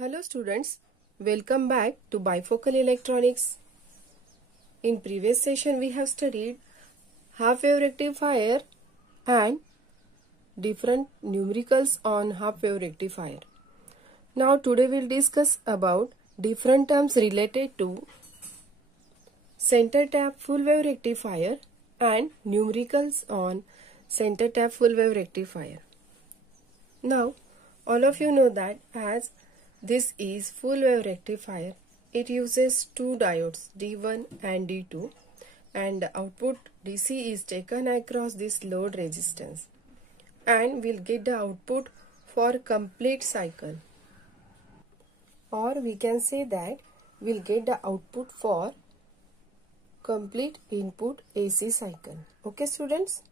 Hello students, welcome back to Bifocal Electronics. In previous session we have studied half-wave rectifier and different numericals on half-wave rectifier. Now today we will discuss about different terms related to center tap full wave rectifier and numericals on center tap full wave rectifier. Now all of you know that as this is full wave rectifier, it uses two diodes D1 and D2 and the output DC is taken across this load resistance and we'll get the output for complete cycle, or we can say that we'll get the output for complete input AC cycle. Okay students,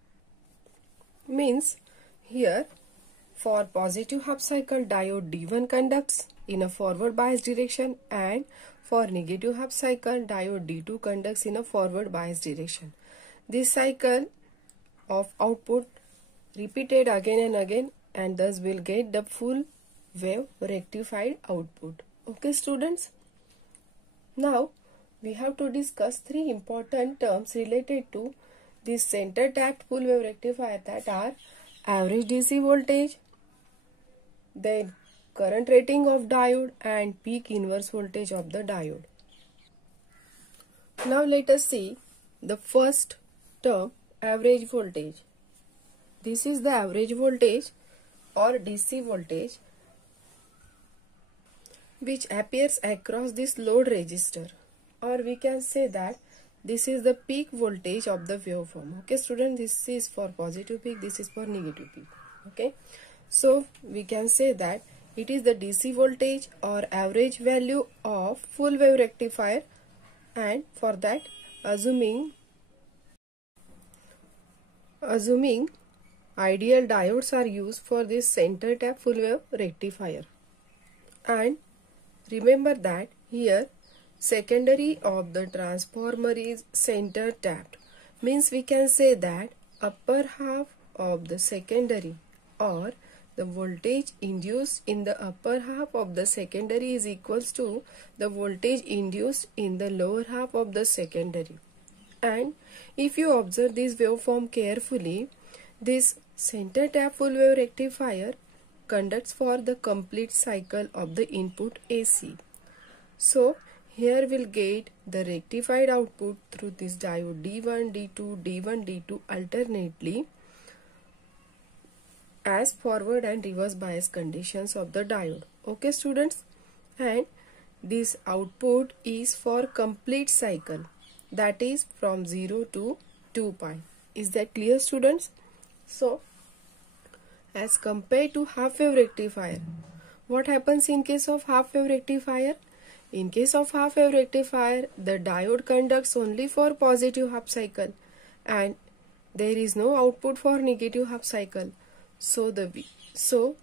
means here for positive half cycle diode D1 conducts in a forward bias direction and for negative half cycle diode D2 conducts in a forward bias direction. This cycle of output repeated again and again and thus will get the full wave rectified output. Okay students, now we have to discuss three important terms related to this center tapped full wave rectifier, that are average DC voltage, then current rating of diode and peak inverse voltage of the diode. Now let us see the first term, average voltage. This is the average voltage or DC voltage which appears across this load resistor, or we can say that this is the peak voltage of the waveform. Okay student, this is for positive peak, this is for negative peak. Okay, so we can say that it is the DC voltage or average value of full wave rectifier, and for that assuming ideal diodes are used for this center tap full wave rectifier. And remember that here secondary of the transformer is center tapped, means we can say that upper half of the secondary or the voltage induced in the upper half of the secondary is equals to the voltage induced in the lower half of the secondary. And if you observe this waveform carefully, this center tap full wave rectifier conducts for the complete cycle of the input AC. So here we'll get the rectified output through this diode D1, D2, D1, D2 alternately as forward and reverse bias conditions of the diode. Okay students, and this output is for complete cycle, that is from 0 to 2 pi. Is that clear students? So as compared to half wave rectifier, what happens in case of half wave rectifier? In case of half wave rectifier, the diode conducts only for positive half cycle and there is no output for negative half cycle. So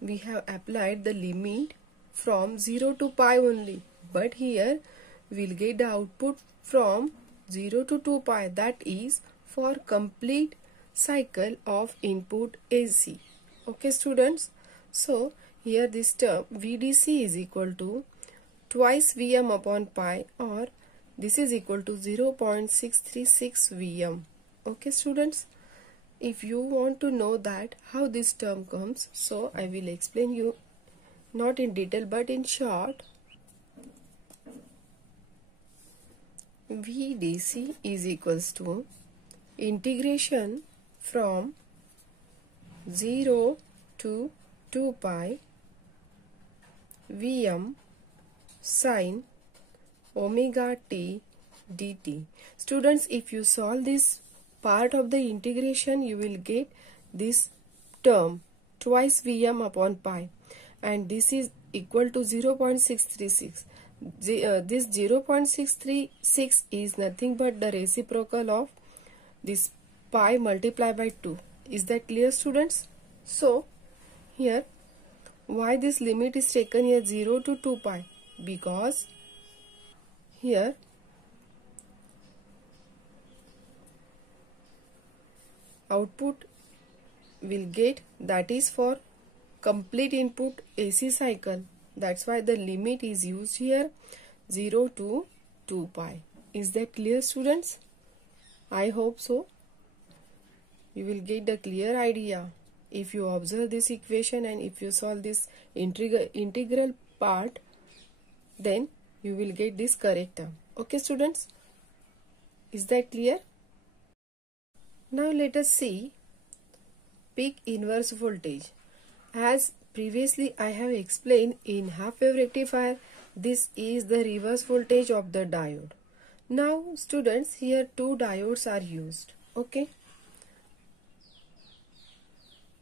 we have applied the limit from 0 to pi only, but here we'll get the output from 0 to 2 pi, that is for complete cycle of input AC. Okay students, so here this term VDC is equal to twice Vm upon pi, or this is equal to 0.636 Vm. Okay students, if you want to know that how this term comes, so I will explain you not in detail but in short. VDC is equals to integration from 0 to 2 pi Vm sin omega t dt. Students, if you solve this part of the integration, you will get this term twice Vm upon pi, and this is equal to 0.636. This 0.636 is nothing but the reciprocal of this pi multiplied by 2. Is that clear students? So here why this limit is taken here 0 to 2 pi? Because here output will get, that is for complete input AC cycle, That's why the limit is used here, 0 to 2 pi. Is that clear, students? I hope so. You will get the clear idea if you observe this equation and if you solve this integral part, then you will get this correct term. Okay, students? Is that clear? Now let us see peak inverse voltage. As previously I have explained in half wave rectifier, this is the reverse voltage of the diode. Now students, here two diodes are used. Okay.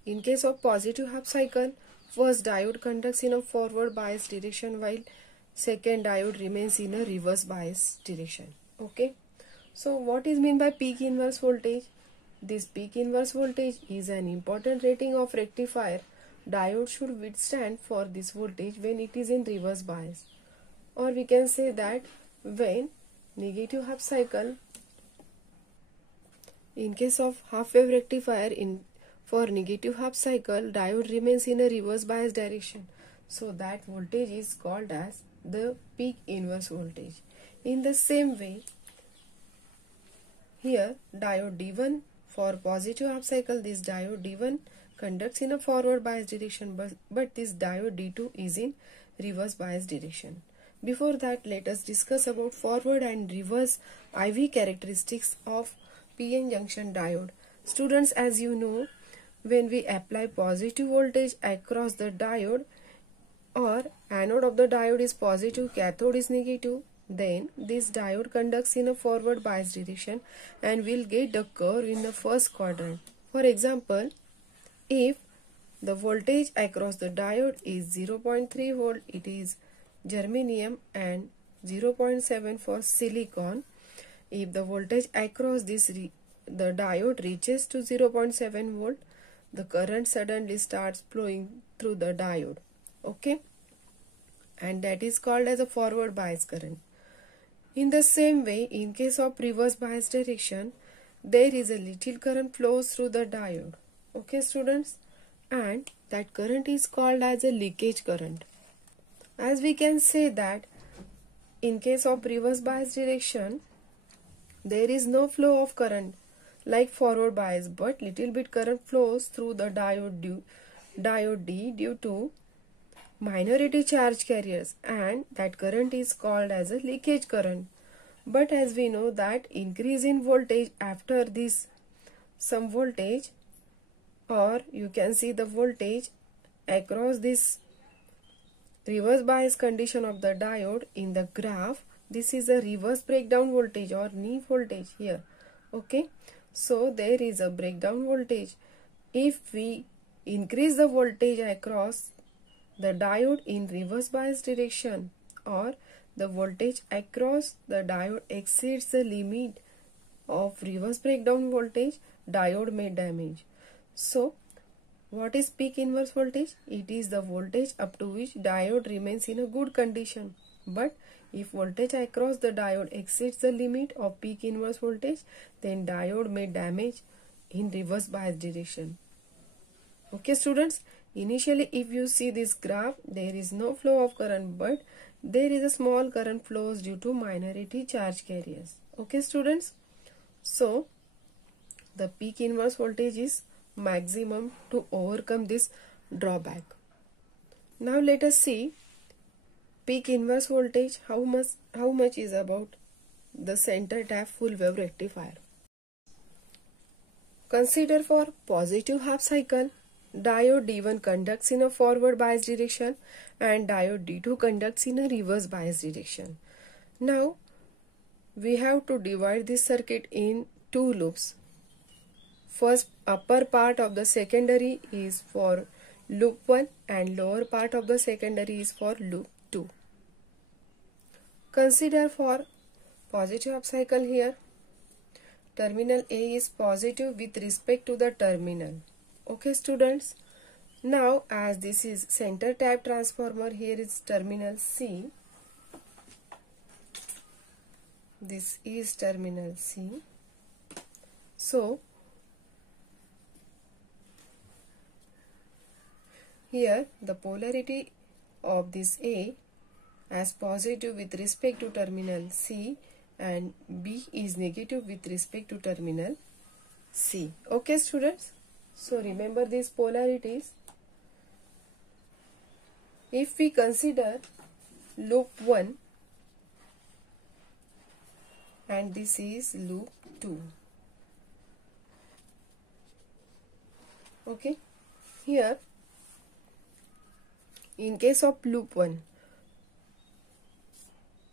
In case of positive half cycle, first diode conducts in a forward bias direction while second diode remains in a reverse bias direction. Okay. So what is meant by peak inverse voltage? This peak inverse voltage is an important rating of rectifier. Diode should withstand for this voltage when it is in reverse bias. Or we can say that when negative half cycle, in case of half wave rectifier, for negative half cycle, diode remains in a reverse bias direction. So that voltage is called as the peak inverse voltage. In the same way, here diode D1, for positive half cycle, this diode D1 conducts in a forward bias direction, but this diode D2 is in reverse bias direction. Before that, let us discuss about forward and reverse IV characteristics of PN junction diode. Students, as you know, when we apply positive voltage across the diode, or anode of the diode is positive, cathode is negative, then this diode conducts in a forward bias direction and will get the curve in the first quadrant. For example, if the voltage across the diode is 0.3 volt, it is germanium, and 0.7 for silicon. If the voltage across the diode reaches to 0.7 volt, the current suddenly starts flowing through the diode. Okay, and that is called as a forward bias current. In the same way, in case of reverse bias direction, there is a little current flows through the diode. Okay, students, and that current is called as a leakage current. As we can say that in case of reverse bias direction, there is no flow of current like forward bias, but little bit current flows through the diode D due to minority charge carriers, and that current is called as a leakage current. But as we know that increase in voltage after this some voltage, or you can see the voltage across this reverse bias condition of the diode in the graph, this is a reverse breakdown voltage or knee voltage here. Okay, so there is a breakdown voltage. If we increase the voltage across the diode in reverse bias direction, or the voltage across the diode exceeds the limit of reverse breakdown voltage, diode may damage. So what is peak inverse voltage? It is the voltage up to which diode remains in a good condition. But if voltage across the diode exceeds the limit of peak inverse voltage, then diode may damage in reverse bias direction. Okay, students, initially if you see this graph, there is no flow of current, but there is a small current flows due to minority charge carriers. Okay, students, so the peak inverse voltage is maximum to overcome this drawback. Now let us see peak inverse voltage, how much is about the center tap full wave rectifier. Consider for positive half cycle, diode D1 conducts in a forward bias direction and diode D2 conducts in a reverse bias direction. Now we have to divide this circuit in two loops. First, upper part of the secondary is for loop 1 and lower part of the secondary is for loop 2. Consider for positive half cycle here, terminal A is positive with respect to the terminal. Okay, students, now as this is center tap transformer, here is terminal C, this is terminal C. So here the polarity of this A as positive with respect to terminal C and B is negative with respect to terminal C. Okay students, so remember these polarities. If we consider loop 1 and this is loop 2. Okay, here in case of loop 1,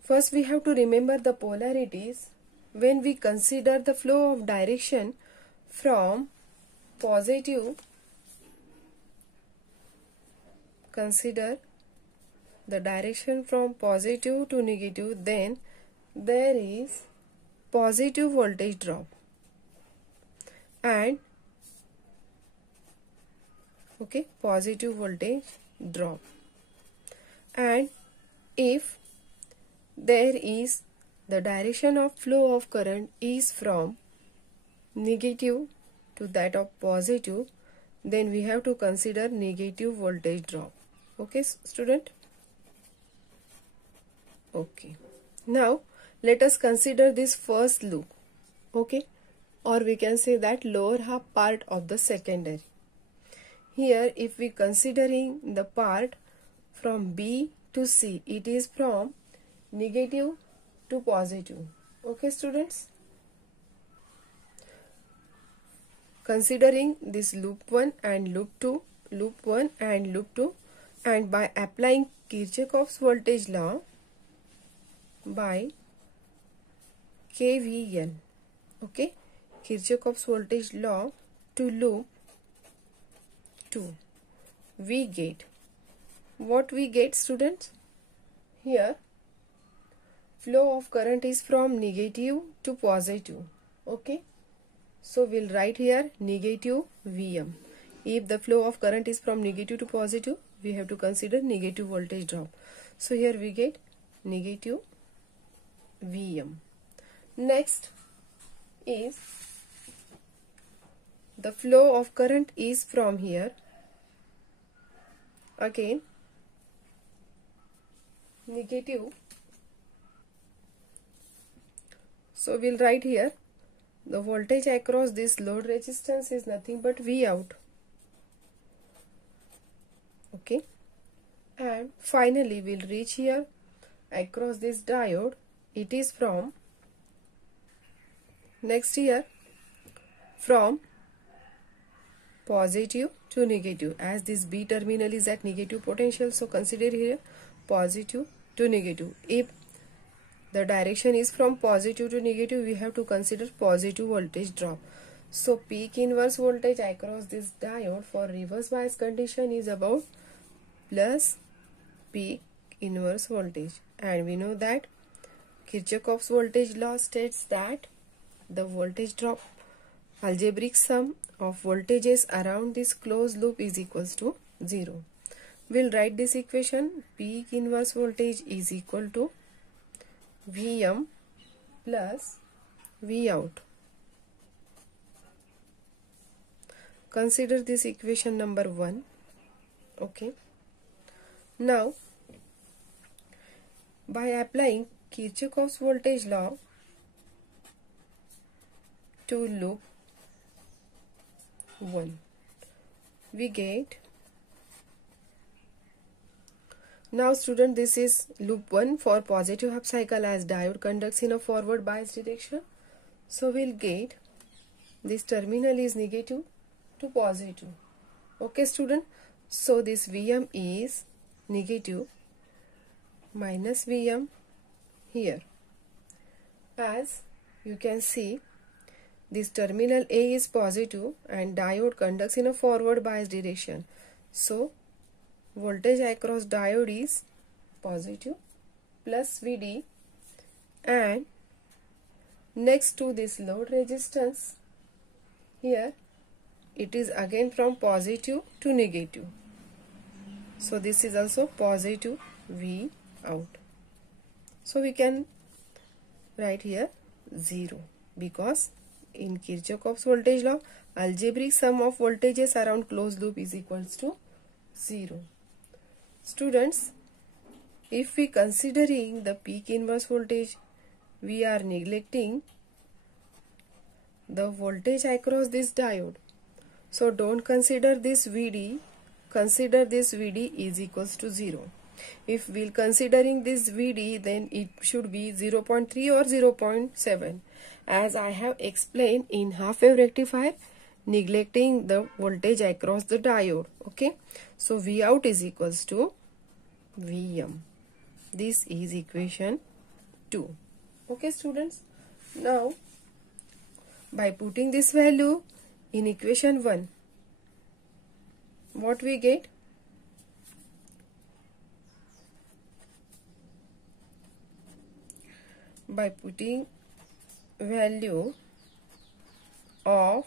first we have to remember the polarities when we consider the flow of direction from positive, consider the direction from positive to negative, then there is positive voltage drop and okay, positive voltage drop. And if there is the direction of flow of current is from negative to that of positive, then we have to consider negative voltage drop. Okay student? Okay, now let us consider this first loop. Okay, or we can say that lower half part of the secondary. Here if we considering the part from B to C, it is from negative to positive. Okay students, considering this loop 1 and loop 2, loop 1 and loop 2, and by applying Kirchhoff's voltage law by KVL, okay, Kirchhoff's voltage law to loop 2, we get what we get students. Here flow of current is from negative to positive. Okay, so we'll write here negative Vm. If the flow of current is from negative to positive, we have to consider negative voltage drop. So here we get negative Vm. Next is the flow of current is from here again negative. So we'll write here the voltage across this load resistance is nothing but V out. Okay, and finally we'll reach here across this diode. It is from next here from positive to negative, as this B terminal is at negative potential, so consider here positive to negative. If the direction is from positive to negative, we have to consider positive voltage drop. So peak inverse voltage across this diode for reverse bias condition is about plus peak inverse voltage, and we know that Kirchhoff's voltage law states that the voltage drop algebraic sum of voltages around this closed loop is equals to 0. We'll write this equation. Peak inverse voltage is equal to Vm plus V out. Consider this equation number 1. Okay, now by applying Kirchhoff's voltage law to loop 1, we get, now student, this is loop 1 for positive half cycle as diode conducts in a forward bias direction. So we'll get this terminal is negative to positive. Okay student, so this Vm is negative minus Vm here. As you can see, this terminal A is positive and diode conducts in a forward bias direction. So voltage across diode is positive plus Vd, and next to this load resistance here it is again from positive to negative. So this is also positive V out. So we can write here 0 because in Kirchhoff's voltage law, algebraic sum of voltages around closed loop is equals to 0. Students, If we considering the peak inverse voltage, we are neglecting the voltage across this diode. So don't consider this VD, consider this VD is equals to 0. If we'll considering this VD, then it should be 0.3 or 0.7. As I have explained in half wave rectifier, neglecting the voltage across the diode. Okay, so V out is equals to Vm. This is equation 2. Okay students, now by putting this value in equation 1, what we get? By putting value of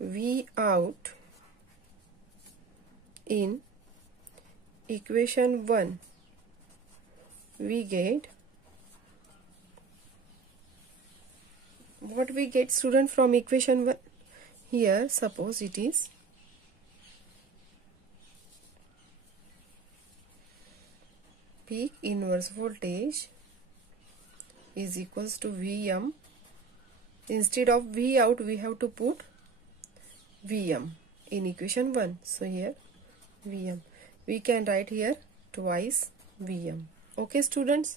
V out in equation 1, we get what we get student from equation 1. Here suppose it is peak inverse voltage is equals to Vm. Instead of V out, we have to put Vm in equation 1. So here Vm. We can write here twice Vm. Okay students.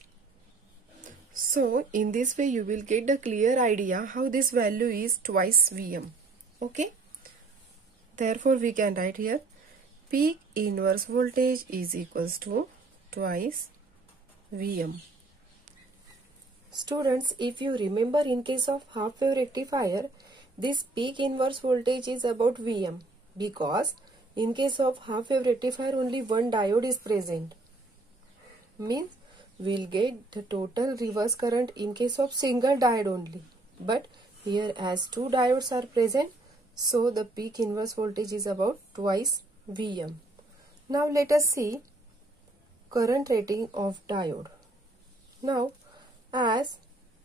So in this way you will get the clear idea how this value is twice Vm. Okay. Therefore we can write here peak inverse voltage is equals to twice Vm. Students, if you remember, in case of half wave rectifier, this peak inverse voltage is about Vm, because in case of half wave rectifier only one diode is present. Means we'll get the total reverse current in case of single diode only. But here as two diodes are present, so the peak inverse voltage is about twice Vm. Now let us see current rating of diode. Now as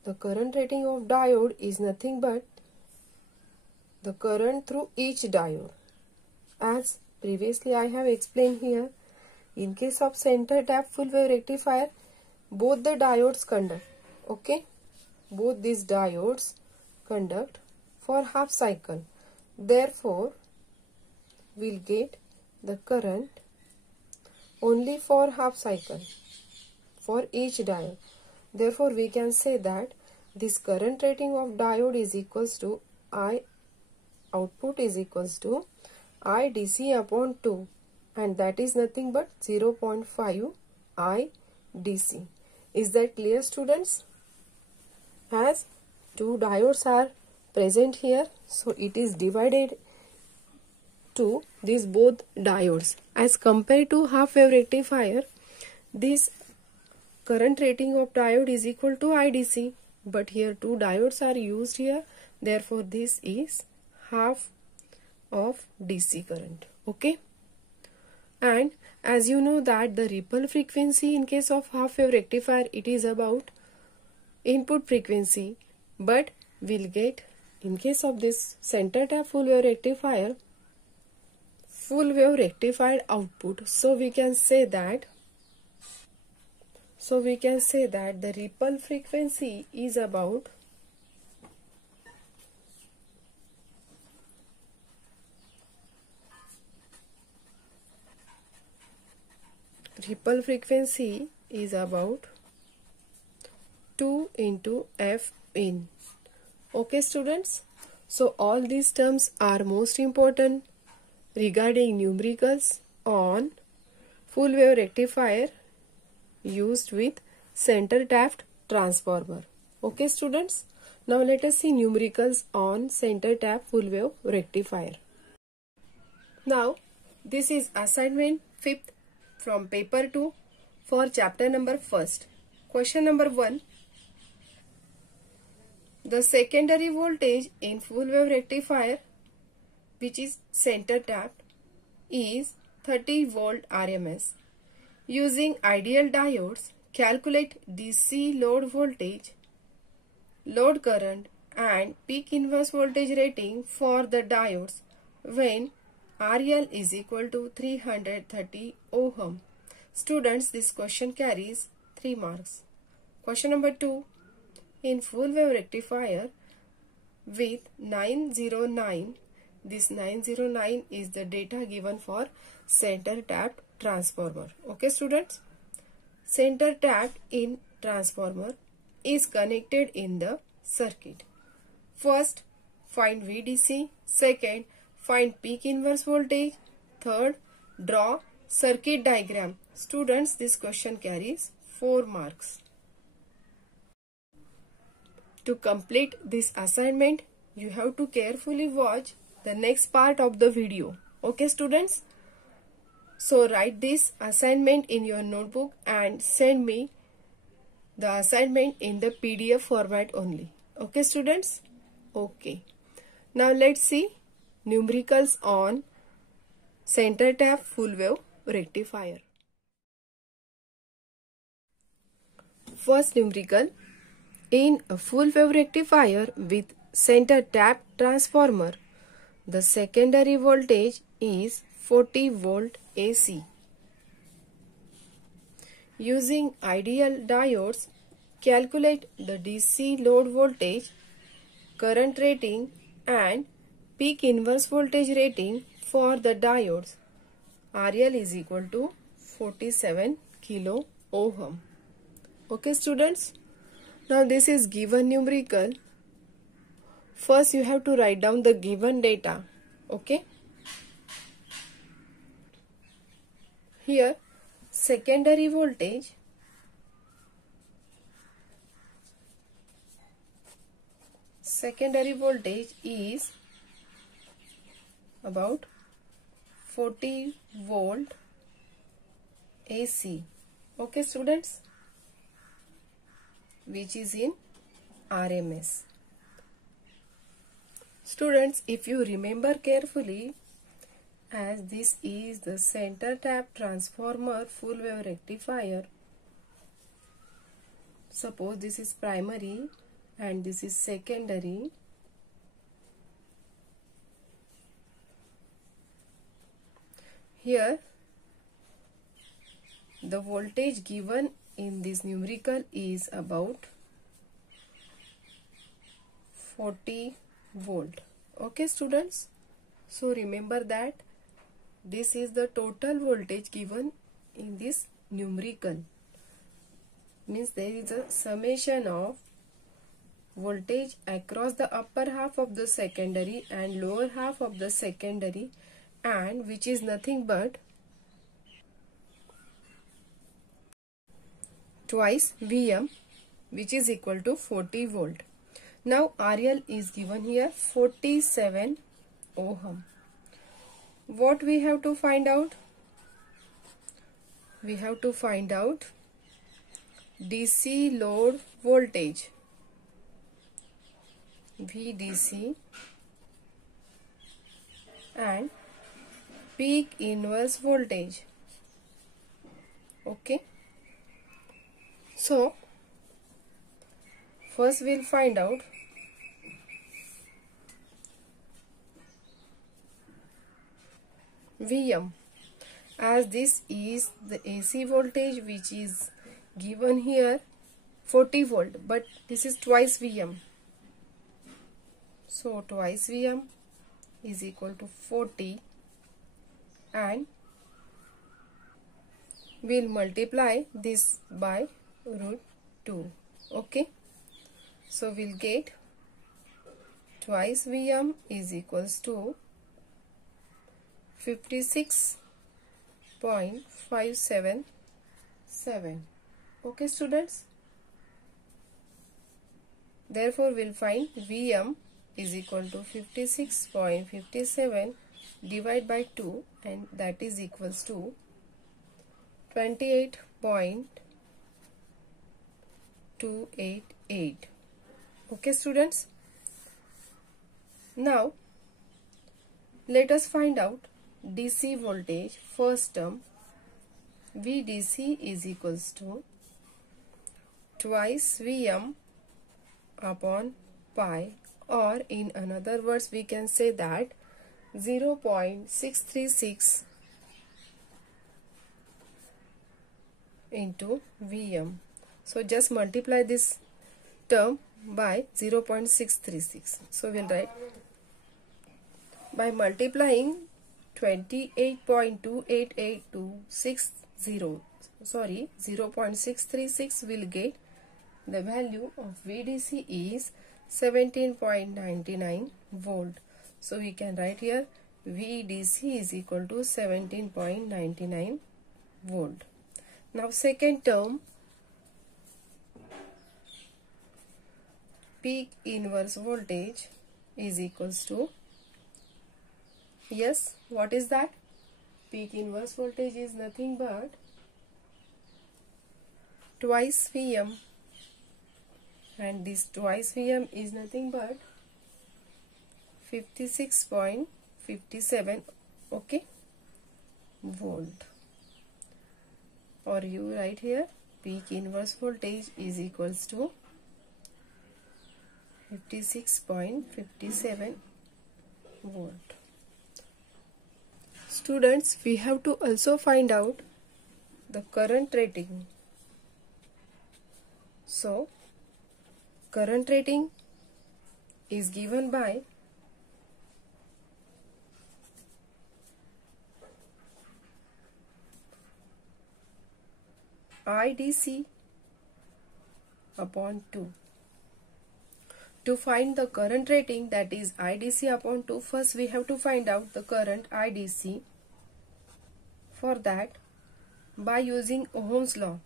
the current rating of diode is nothing but the current through each diode. As previously I have explained here, in case of center tap full wave rectifier, both the diodes conduct. Okay, both these diodes conduct for half cycle. Therefore, we'll get the current only for half cycle for each diode. Therefore, we can say that this current rating of diode is equals to I output is equals to I DC upon 2, and that is nothing but 0.5 I DC. Is that clear students? As two diodes are present here, so it is divided to these both diodes. As compared to half wave rectifier, this current rating of diode is equal to IDC, but here two diodes are used here, therefore this is half of DC current. Okay, and as you know that the ripple frequency in case of half wave rectifier, it is about input frequency, but we'll get in case of this center tap full wave rectifier, full wave rectified output. So we can say that the ripple frequency is about ripple frequency is about 2 into F in. Okay students, so all these terms are most important regarding numericals on full wave rectifier used with center tapped transformer. Okay students, now let us see numericals on center tap full wave rectifier. Now this is assignment 5th from paper 2 for chapter number 1st. Question number 1. The secondary voltage in full wave rectifier, which is center tapped, is 30 volt RMS. Using ideal diodes, calculate DC load voltage, load current and peak inverse voltage rating for the diodes when RL is equal to 330 ohm. Students, this question carries 3 marks. Question number 2. In full wave rectifier with 909, this 909 is the data given for center tapped transformer. Okay students, center tapped in transformer is connected in the circuit. First, find VDC. Second, find peak inverse voltage. Third, draw circuit diagram. Students, this question carries 4 marks. To complete this assignment, you have to carefully watch the next part of the video. Okay students? So write this assignment in your notebook and send me the assignment in the PDF format only. Okay students? Okay. Now let's see numericals on center tap full wave rectifier. First numerical. In a full wave rectifier with center tap transformer, the secondary voltage is 40 volt AC. Using ideal diodes, calculate the DC load voltage, current rating and peak inverse voltage rating for the diodes. RL is equal to 47 kilo ohm. Okay students? Now this is given numerical. First you have to write down the given data. Okay. Here secondary voltage is about 40 volt AC. Okay students, which is in RMS. Students, if you remember carefully, as this is the center tap transformer full wave rectifier, suppose this is primary and this is secondary. Here the voltage given in this numerical is about 40 volt. Okay students, so remember that this is the total voltage given in this numerical. Means there is a summation of voltage across the upper half of the secondary and lower half of the secondary, and which is nothing but twice Vm, which is equal to 40 volt. Now RL is given here 47 ohm. What we have to find out? We have to find out DC load voltage, VDC, and peak inverse voltage. Okay. So first we'll find out Vm, as this is the AC voltage which is given here 40 volt, but this is twice Vm. So twice Vm is equal to 40, and we'll multiply this by root 2. Okay. So we'll get twice Vm is equals to 56.577. Okay students. Therefore we'll find Vm is equal to 56.57 divided by 2, and that is equals to 28.288. Okay students. Now let us find out DC voltage. First term, VDC is equals to twice Vm upon pi, or in another words we can say that 0.636 into Vm. So just multiply this term by 0.636. So we'll write by multiplying 0.636 will get the value of VDC is 17.99 volt. So we can write here VDC is equal to 17.99 volt. Now second term, peak inverse voltage is equals to, yes, what is that? Peak inverse voltage is nothing but twice Vm, and this twice Vm is nothing but 56.57, okay, volt. Or you write here peak inverse voltage is equals to 56.57 volt. Students, we have to also find out the current rating. So, current rating is given by IDC upon 2. To find the current rating, that is IDC upon 2, first we have to find out the current IDC. For that, by using Ohm's law,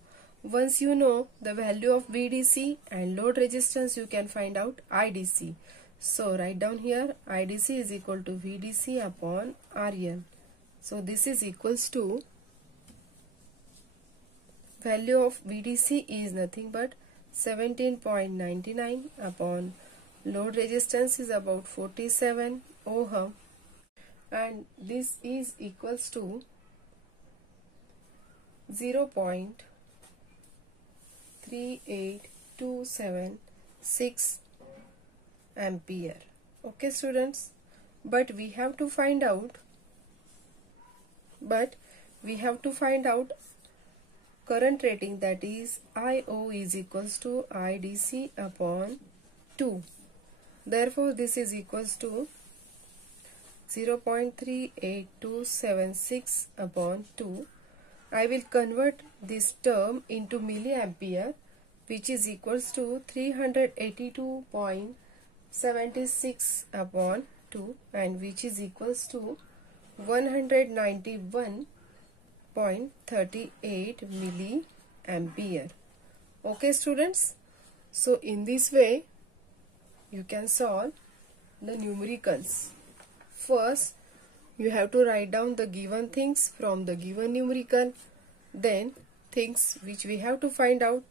once you know the value of VDC and load resistance, you can find out IDC. So write down here IDC is equal to VDC upon RL. So this is equals to, value of VDC is nothing but 17.99 upon load resistance is about 47 ohm, and this is equals to 0.38276 ampere. Okay students, but we have to find out current rating, that is IO is equals to IDC upon 2. Therefore this is equals to 0.38276 upon 2. I will convert this term into milliampere, which is equals to 382.76 upon 2, and which is equals to 191.38 milliampere. Okay students, so in this way you can solve the numericals. First, you have to write down the given things from the given numerical, then things which we have to find out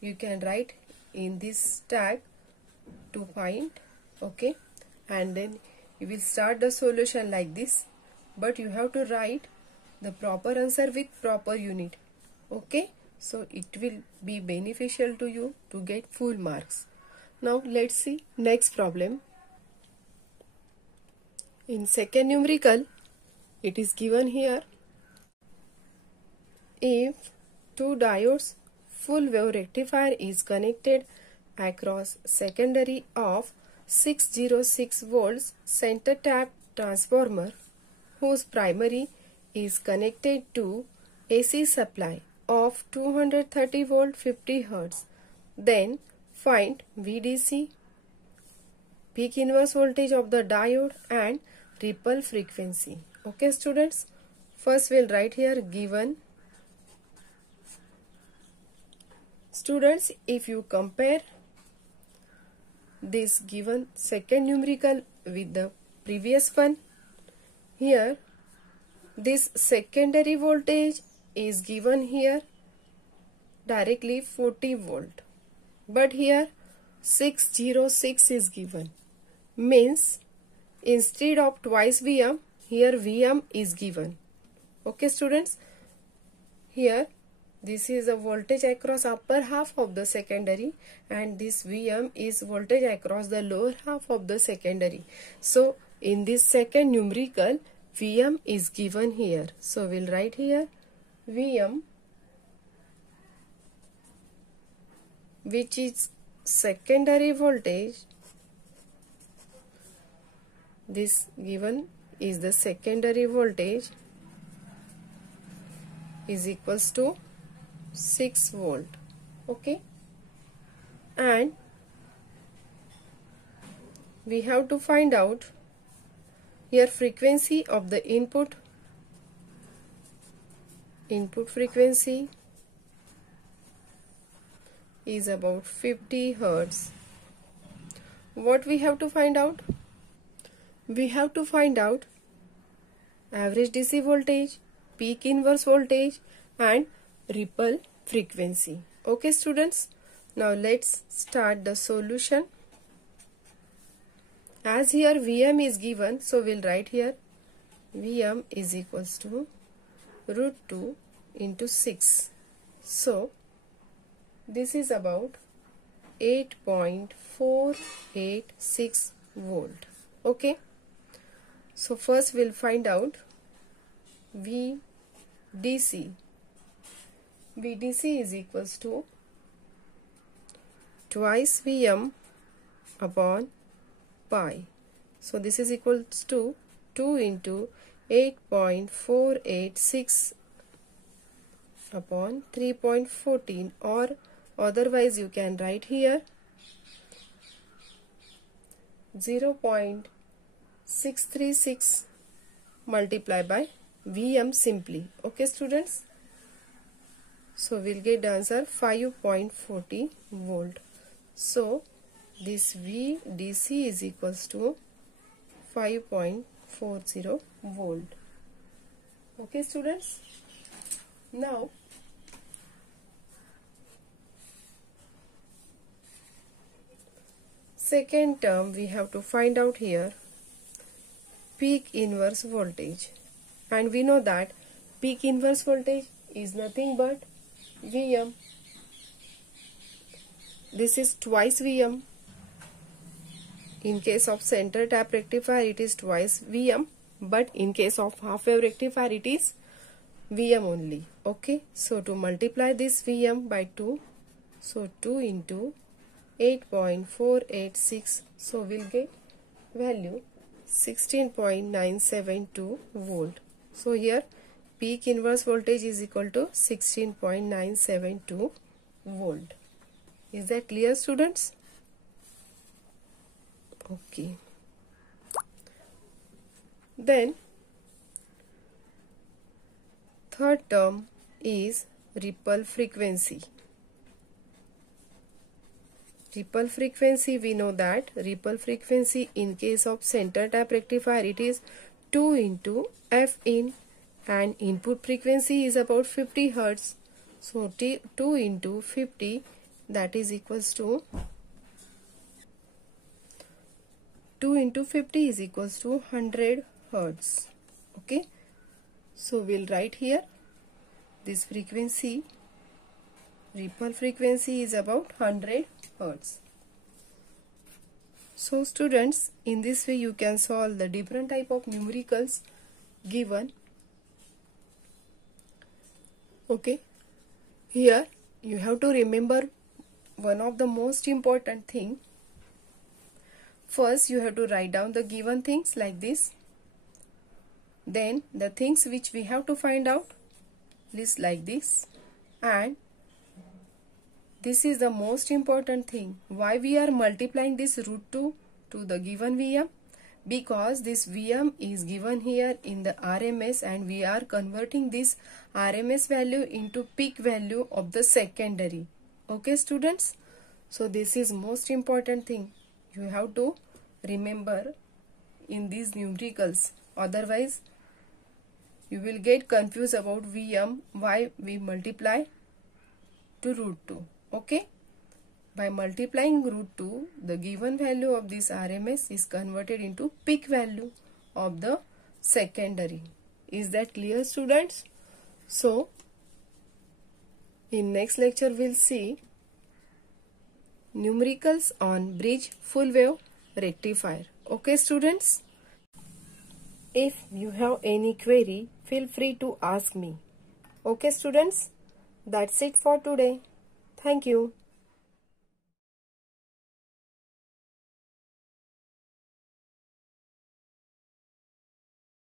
you can write in this tag to find, okay, and then you will start the solution like this, but you have to write the proper answer with proper unit, okay, so it will be beneficial to you to get full marks. Now let's see next problem. In second numerical, it is given here, if two diodes full wave rectifier is connected across secondary of 606 volts center tap transformer whose primary is connected to AC supply of 230 volt 50 Hz, then find VDC, peak inverse voltage of the diode, and ripple frequency. Okay students, first we'll write here given. Students, if you compare this given second numerical with the previous one, here this secondary voltage is given here directly 40 volt, but here 606 is given, means instead of twice Vm, here Vm is given. Okay students, here this is a voltage across upper half of the secondary, and this Vm is voltage across the lower half of the secondary. So in this second numerical, Vm is given here. So we'll write here Vm, which is secondary voltage. This given is the secondary voltage is equals to 6 volt. Okay, and we have to find out here frequency of the input frequency is about 50 Hertz. What we have to find out? We have to find out average DC voltage, peak inverse voltage and ripple frequency. Okay students, now let's start the solution. As here Vm is given, so we'll write here Vm is equals to root 2 into 6. So this is about 8.486 volt. Okay, so first we'll find out VDC. VDC is equals to twice Vm upon pi. So this is equals to 2 into 8.486 upon 3.14, or otherwise you can write here 0.636 multiplied by Vm simply. Okay students, so we'll get the answer 5.40 volt. So this VDC is equals to 5.40 volt. Okay students, now second term we have to find out here peak inverse voltage, and we know that peak inverse voltage is nothing but Vm. This is twice Vm. In case of center tap rectifier it is twice Vm, but in case of half wave rectifier it is Vm only. Okay, so to multiply this Vm by 2, so 2 into 8.486, so we'll get value 16.972 volt. So here peak inverse voltage is equal to 16.972 volt. Is that clear students? Okay. Then third term is ripple frequency. Ripple frequency, we know that ripple frequency in case of center tap rectifier it is 2 into F in, and input frequency is about 50 Hertz. So 2 into 50, that is equals to 2 into 50 is equals to 100 Hertz. Okay, so we'll write here this frequency, ripple frequency is about 100 Hertz. So students, in this way you can solve the different type of numericals given. Okay, here you have to remember one of the most important thing. First you have to write down the given things like this, then the things which we have to find out list like this, and this is the most important thing, why we are multiplying this root 2 to the given Vm, because this Vm is given here in the RMS and we are converting this RMS value into peak value of the secondary. Okay students, so this is most important thing you have to remember in these numericals, otherwise you will get confused about Vm, why we multiply to root 2. Okay, by multiplying root 2, the given value of this RMS is converted into peak value of the secondary. Is that clear students? So in next lecture we'll see numericals on bridge full wave rectifier. Okay students? If you have any query, feel free to ask me. Okay students, that's it for today. Thank you.